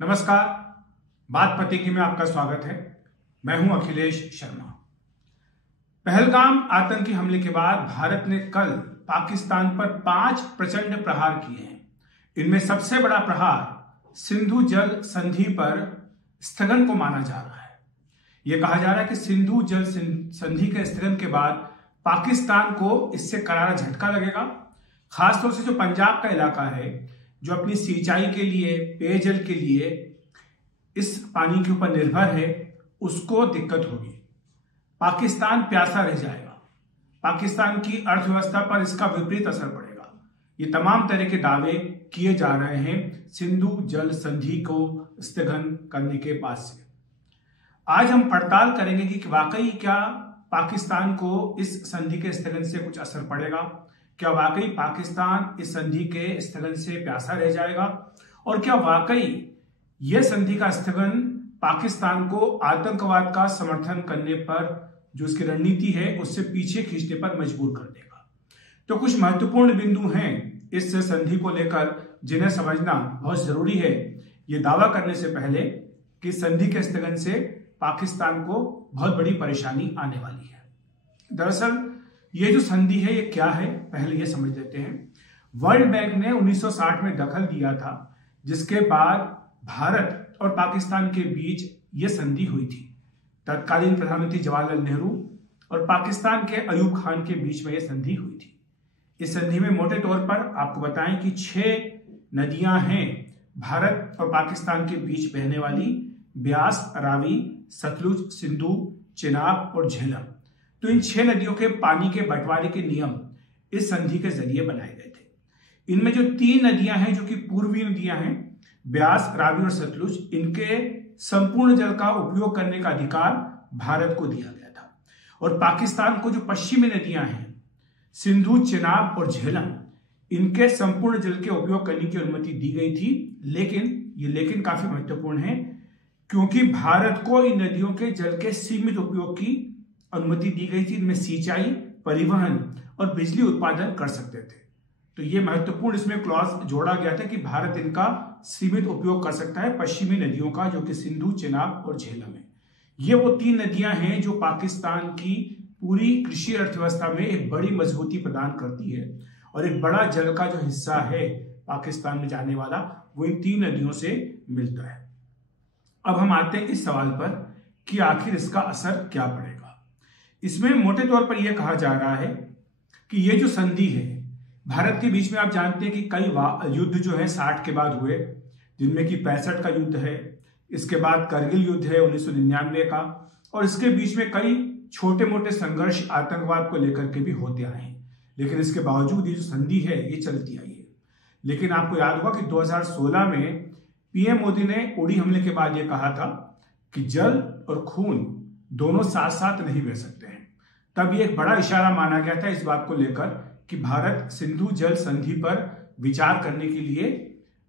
नमस्कार, बात पते की में आपका स्वागत है। मैं हूं अखिलेश शर्मा। पहलगाम आतंकी हमले के बाद भारत ने कल पाकिस्तान पर 5 प्रचंड प्रहार किए हैं। इनमें सबसे बड़ा प्रहार सिंधु जल संधि पर स्थगन को माना जा रहा है। यह कहा जा रहा है कि सिंधु जल संधि के स्थगन के बाद पाकिस्तान को इससे करारा झटका लगेगा। खासतौर से जो पंजाब का इलाका है, जो अपनी सिंचाई के लिए, पेयजल के लिए इस पानी के ऊपर निर्भर है, उसको दिक्कत होगी। पाकिस्तान प्यासा रह जाएगा। पाकिस्तान की अर्थव्यवस्था पर इसका विपरीत असर पड़ेगा। ये तमाम तरह के दावे किए जा रहे हैं सिंधु जल संधि को स्थगन करने के बाद से। आज हम पड़ताल करेंगे कि वाकई क्या पाकिस्तान को इस संधि के स्थगन से कुछ असर पड़ेगा, क्या वाकई पाकिस्तान इस संधि के स्थगन से प्यासा रह जाएगा, और क्या वाकई यह संधि का स्थगन पाकिस्तान को आतंकवाद का समर्थन करने पर जो इसकी रणनीति है उससे पीछे खींचने पर मजबूर कर देगा। तो कुछ महत्वपूर्ण बिंदु हैं इस संधि को लेकर जिन्हें समझना बहुत जरूरी है, यह दावा करने से पहले कि संधि के स्थगन से पाकिस्तान को बहुत बड़ी परेशानी आने वाली है। दरअसल ये जो संधि है ये क्या है, पहले ये समझ लेते हैं। वर्ल्ड बैंक ने 1960 में दखल दिया था, जिसके बाद भारत और पाकिस्तान के बीच ये संधि हुई थी। तत्कालीन प्रधानमंत्री जवाहरलाल नेहरू और पाकिस्तान के अयूब खान के बीच में यह संधि हुई थी। इस संधि में मोटे तौर पर आपको बताएं कि 6 नदियां हैं भारत और पाकिस्तान के बीच बहने वाली: ब्यास, रावी, सतलुज, सिंधु, चेनाब और झेलम। तो इन 6 नदियों के पानी के बंटवारे के नियम इस संधि के जरिए बनाए गए थे। इनमें जो 3 नदियां हैं, जो कि पूर्वी नदियां हैं, ब्यास, रावी और सतलुज, इनके संपूर्ण जल का उपयोग करने का अधिकार भारत को दिया गया था। और पाकिस्तान को जो पश्चिमी नदियां हैं, सिंधु, चेनाब और झेलम, इनके संपूर्ण जल के उपयोग करने की अनुमति दी गई थी। लेकिन काफी महत्वपूर्ण है, क्योंकि भारत को इन नदियों के जल के सीमित उपयोग की अनुमति दी गई थी। इनमें सिंचाई, परिवहन और बिजली उत्पादन कर सकते थे। तो यह महत्वपूर्ण इसमें क्लॉज जोड़ा गया था कि भारत इनका सीमित उपयोग कर सकता है, पश्चिमी नदियों का, जो कि सिंधु, चेनाब और झेलम है। ये वो 3 नदियां हैं जो पाकिस्तान की पूरी कृषि अर्थव्यवस्था में एक बड़ी मजबूती प्रदान करती है, और एक बड़ा जल का जो हिस्सा है पाकिस्तान में जाने वाला, वो इन 3 नदियों से मिलता है। अब हम आते हैं इस सवाल पर कि आखिर इसका असर क्या पड़ेगा। इसमें मोटे तौर पर यह कहा जा रहा है कि ये जो संधि है भारत के बीच में, आप जानते हैं कि कई युद्ध जो है 60 के बाद हुए, जिनमें कि 65 का युद्ध है, इसके बाद करगिल युद्ध है 1999 का, और इसके बीच में कई छोटे मोटे संघर्ष आतंकवाद को लेकर के भी होते आए हैं। लेकिन इसके बावजूद ये जो संधि है ये चलती आई है। लेकिन आपको याद होगा कि 2016 में पीएम मोदी ने उड़ी हमले के बाद यह कहा था कि जल और खून दोनों साथ साथ नहीं बह सकते हैं। तब ये एक बड़ा इशारा माना गया था इस बात को लेकर कि भारत सिंधु जल संधि पर विचार करने के लिए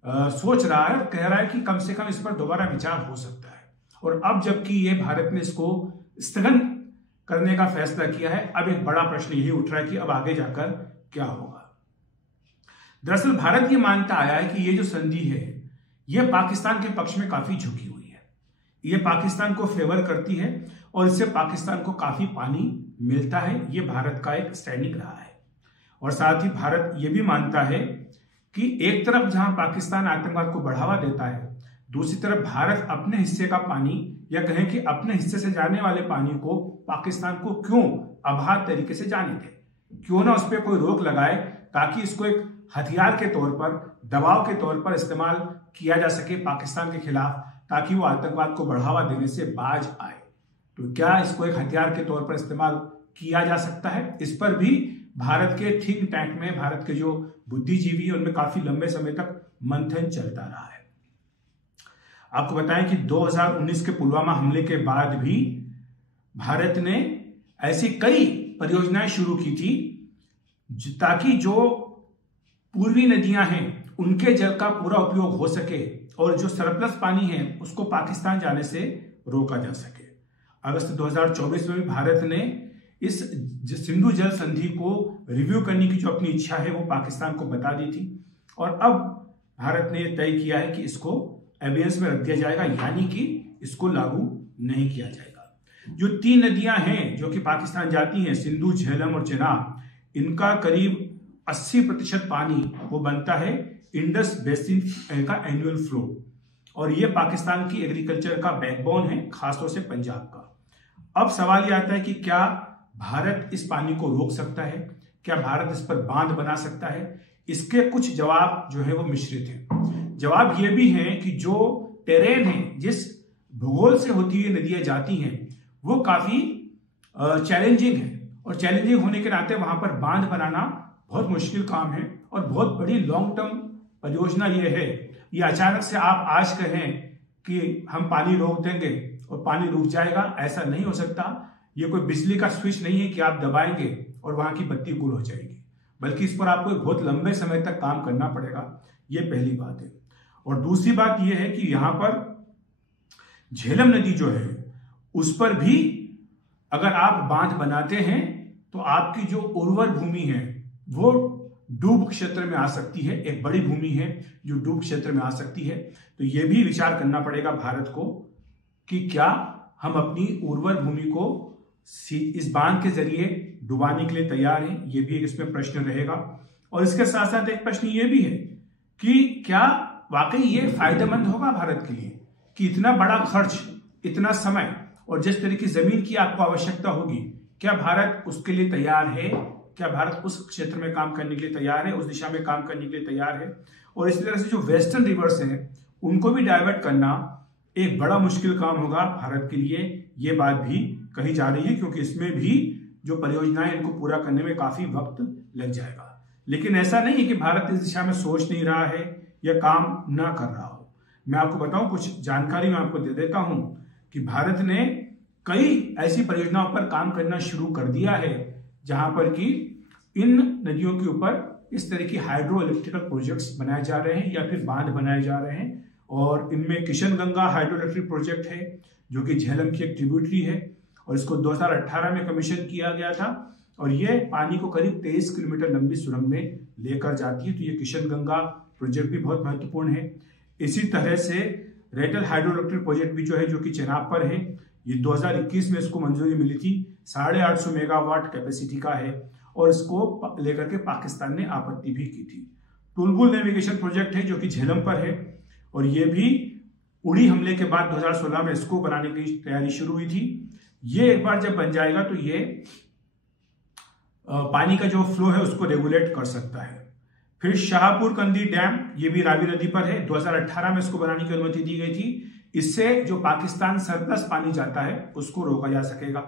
सोच रहा है, और कह रहा है कि कम से कम इस पर दोबारा विचार हो सकता है। और अब जबकि ये भारत ने इसको स्थगन करने का फैसला किया है, अब एक बड़ा प्रश्न यही उठ रहा है कि अब आगे जाकर क्या होगा। दरअसल भारत ये मानता आया है कि ये जो संधि है ये पाकिस्तान के पक्ष में काफी झुकी हुई है। ये पाकिस्तान को फेवर करती है और इससे पाकिस्तान को काफी पानी मिलता है। ये भारत का एक स्टैंडिंग रहा है। और साथ ही भारत ये भी मानता है कि एक तरफ जहां पाकिस्तान आतंकवाद को बढ़ावा देता है, दूसरी तरफ भारत अपने हिस्से का पानी, या कहें कि अपने हिस्से से जाने वाले पानी को पाकिस्तान को क्यों अबाध तरीके से जाने दे, क्यों ना उस पर कोई रोक लगाए, ताकि इसको एक हथियार के तौर पर, दबाव के तौर पर इस्तेमाल किया जा सके पाकिस्तान के खिलाफ, ताकि वो आतंकवाद को बढ़ावा देने से बाज आए। तो क्या इसको एक हथियार के तौर पर इस्तेमाल किया जा सकता है? इस पर भी भारत के थिंक टैंक में, भारत के जो बुद्धिजीवी, उनमें काफी लंबे समय तक मंथन चलता रहा है। आपको बताएं कि 2019 के पुलवामा हमले के बाद भी भारत ने ऐसी कई परियोजनाएं शुरू की थी ताकि जो पूर्वी नदियां हैं उनके जल का पूरा उपयोग हो सके, और जो सरप्लस पानी है उसको पाकिस्तान जाने से रोका जा सके। अगस्त 2024 में भी भारत ने इस सिंधु जल संधि को रिव्यू करने की जो अपनी इच्छा है वो पाकिस्तान को बता दी थी, और अब भारत ने तय किया है कि इसको एबियंस में रख दिया जाएगा, यानी कि इसको लागू नहीं किया जाएगा। जो 3 नदियां हैं जो कि पाकिस्तान जाती हैं, सिंधु, झेलम और चेनाब, इनका करीब 80% पानी वो बनता है इंडस बेसिन का एनुअल फ्लो, और ये पाकिस्तान की एग्रीकल्चर का बैकबोन है, खासतौर से पंजाब का। अब सवाल ये आता है कि क्या भारत इस पानी को रोक सकता है, क्या भारत इस पर बांध बना सकता है? इसके कुछ जवाब जो है वो मिश्रित हैं। जवाब ये भी है कि जो टेरेन है, जिस भूगोल से होती हुई नदियां जाती हैं, वो काफी चैलेंजिंग है, और चैलेंजिंग होने के नाते वहां पर बांध बनाना बहुत मुश्किल काम है और बहुत बड़ी लॉन्ग टर्म परियोजना ये है। ये अचानक से आप आज कहें कि हम पानी रोक देंगे और पानी रुक जाएगा, ऐसा नहीं हो सकता। ये कोई बिजली का स्विच नहीं है कि आप दबाएंगे और वहां की बत्ती गुल हो जाएगी, बल्कि इस पर आपको बहुत लंबे समय तक काम करना पड़ेगा। ये पहली बात है। और दूसरी बात यह है कि यहां पर झेलम नदी जो है उस पर भी अगर आप बांध बनाते हैं तो आपकी जो उर्वर भूमि है वो डूब क्षेत्र में आ सकती है, एक बड़ी भूमि है जो डूब क्षेत्र में आ सकती है। तो यह भी विचार करना पड़ेगा भारत को कि क्या हम अपनी उर्वर भूमि को इस बांध के जरिए डुबाने के लिए तैयार हैं। यह भी एक इसमें प्रश्न रहेगा। और इसके साथ साथ एक प्रश्न यह भी है कि क्या वाकई ये फायदेमंद होगा भारत के लिए कि इतना बड़ा खर्च, इतना समय और जिस तरह की जमीन की आपको आवश्यकता होगी, क्या भारत उसके लिए तैयार है? क्या भारत उस क्षेत्र में काम करने के लिए तैयार है, उस दिशा में काम करने के लिए तैयार है? और इसी तरह से जो वेस्टर्न रिवर्स हैं उनको भी डाइवर्ट करना एक बड़ा मुश्किल काम होगा भारत के लिए। ये बात भी कही जा रही है, क्योंकि इसमें भी जो परियोजनाएं इनको पूरा करने में काफी वक्त लग जाएगा। लेकिन ऐसा नहीं है कि भारत इस दिशा में सोच नहीं रहा है या काम ना कर रहा हो। मैं आपको बताऊं, कुछ जानकारी मैं आपको दे देता हूं कि भारत ने कई ऐसी परियोजनाओं पर काम करना शुरू कर दिया है जहां पर कि इन नदियों के ऊपर इस तरह की हाइड्रो इलेक्ट्रिकल प्रोजेक्ट्स बनाए जा रहे हैं या फिर बांध बनाए जा रहे हैं। और इनमें Kishan Ganga hydro electric project है जो कि झेलम की एक ट्रिब्यूटरी है, और इसको 2018 में कमीशन किया गया था, और ये पानी को करीब 23 किलोमीटर लंबी सुरंग में लेकर जाती है। तो ये किशन गंगा प्रोजेक्ट भी बहुत महत्वपूर्ण है। इसी तरह से रेटल हाइड्रो इलेक्ट्रिक प्रोजेक्ट भी जो है, जो कि चेनाब पर है, ये 2021 में इसको मंजूरी मिली थी। 850 मेगावाट कैपेसिटी का है, और इसको लेकर के पाकिस्तान ने आपत्ति भी की थी। टुलबुल नेविगेशन प्रोजेक्ट है जो कि झेलम पर है, और ये भी उड़ी हमले के बाद 2016 में इसको बनाने की तैयारी शुरू हुई थी। ये एक बार जब बन जाएगा तो ये पानी का जो फ्लो है उसको रेगुलेट कर सकता है। फिर शाहपुर कंदी डैम, ये भी रावी नदी पर है, 2018 में इसको बनाने की अनुमति दी गई थी। इससे जो पाकिस्तान सरप्लस पानी जाता है उसको रोका जा सकेगा।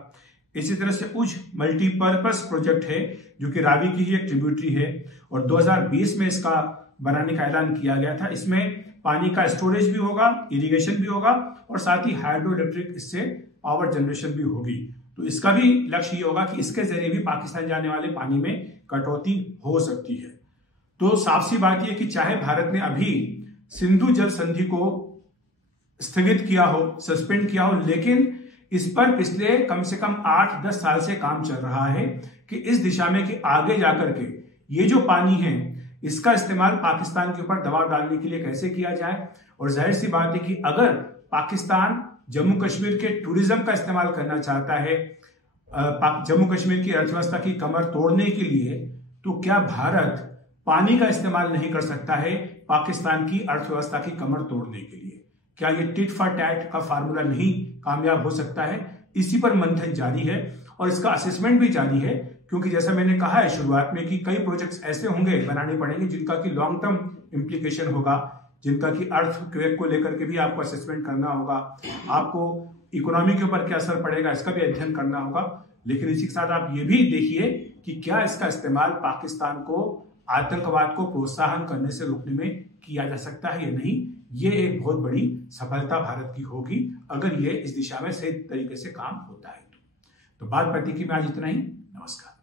इसी तरह से उज मल्टीपर्पस प्रोजेक्ट है जो कि रावी की ही एक ट्रिब्यूटरी है, और 2020 में इसका बनाने का ऐलान किया गया था। इसमें पानी का स्टोरेज भी होगा, इरिगेशन भी होगा, और साथ ही हाइड्रो इलेक्ट्रिक इससे पावर जनरेशन भी होगी। तो इसका भी लक्ष्य ये होगा कि इसके जरिए भी पाकिस्तान जाने वाले पानी में कटौती हो सकती है। तो साफ सी बात यह कि चाहे भारत ने अभी सिंधु जल संधि को स्थगित किया हो, सस्पेंड किया हो, लेकिन इस पर पिछले कम से कम 8-10 साल से काम चल रहा है कि इस दिशा में कि आगे जाकर के ये जो पानी है इसका इस्तेमाल पाकिस्तान के ऊपर दबाव डालने के लिए कैसे किया जाए। और जाहिर सी बात है कि अगर पाकिस्तान जम्मू कश्मीर के टूरिज्म का इस्तेमाल करना चाहता है जम्मू कश्मीर की अर्थव्यवस्था की कमर तोड़ने के लिए, तो क्या भारत पानी का इस्तेमाल नहीं कर सकता है पाकिस्तान की अर्थव्यवस्था की कमर तोड़ने के लिए? क्या ये टिट फॉर टैट का फार्मूला नहीं कामयाब हो सकता है? इसी पर मंथन जारी है और इसका असेसमेंट भी जारी है, क्योंकि जैसा मैंने कहा है शुरुआत में कि कई प्रोजेक्ट्स ऐसे होंगे, बनाने पड़ेंगे जिनका कि लॉन्ग टर्म इंप्लीकेशन होगा, जिनका कि अर्थक्वेक को लेकर के भी आपको असेसमेंट करना होगा, आपको इकोनॉमी के ऊपर क्या असर पड़ेगा इसका भी अध्ययन करना होगा। लेकिन इसी के साथ आप ये भी देखिए कि क्या इसका इस्तेमाल पाकिस्तान को आतंकवाद को प्रोत्साहन करने से रोकने में किया जा सकता है या नहीं। ये एक बहुत बड़ी सफलता भारत की होगी अगर ये इस दिशा में सही तरीके से काम होता है। तो बात प्रतिक्रिया में आज इतना ही। नमस्कार।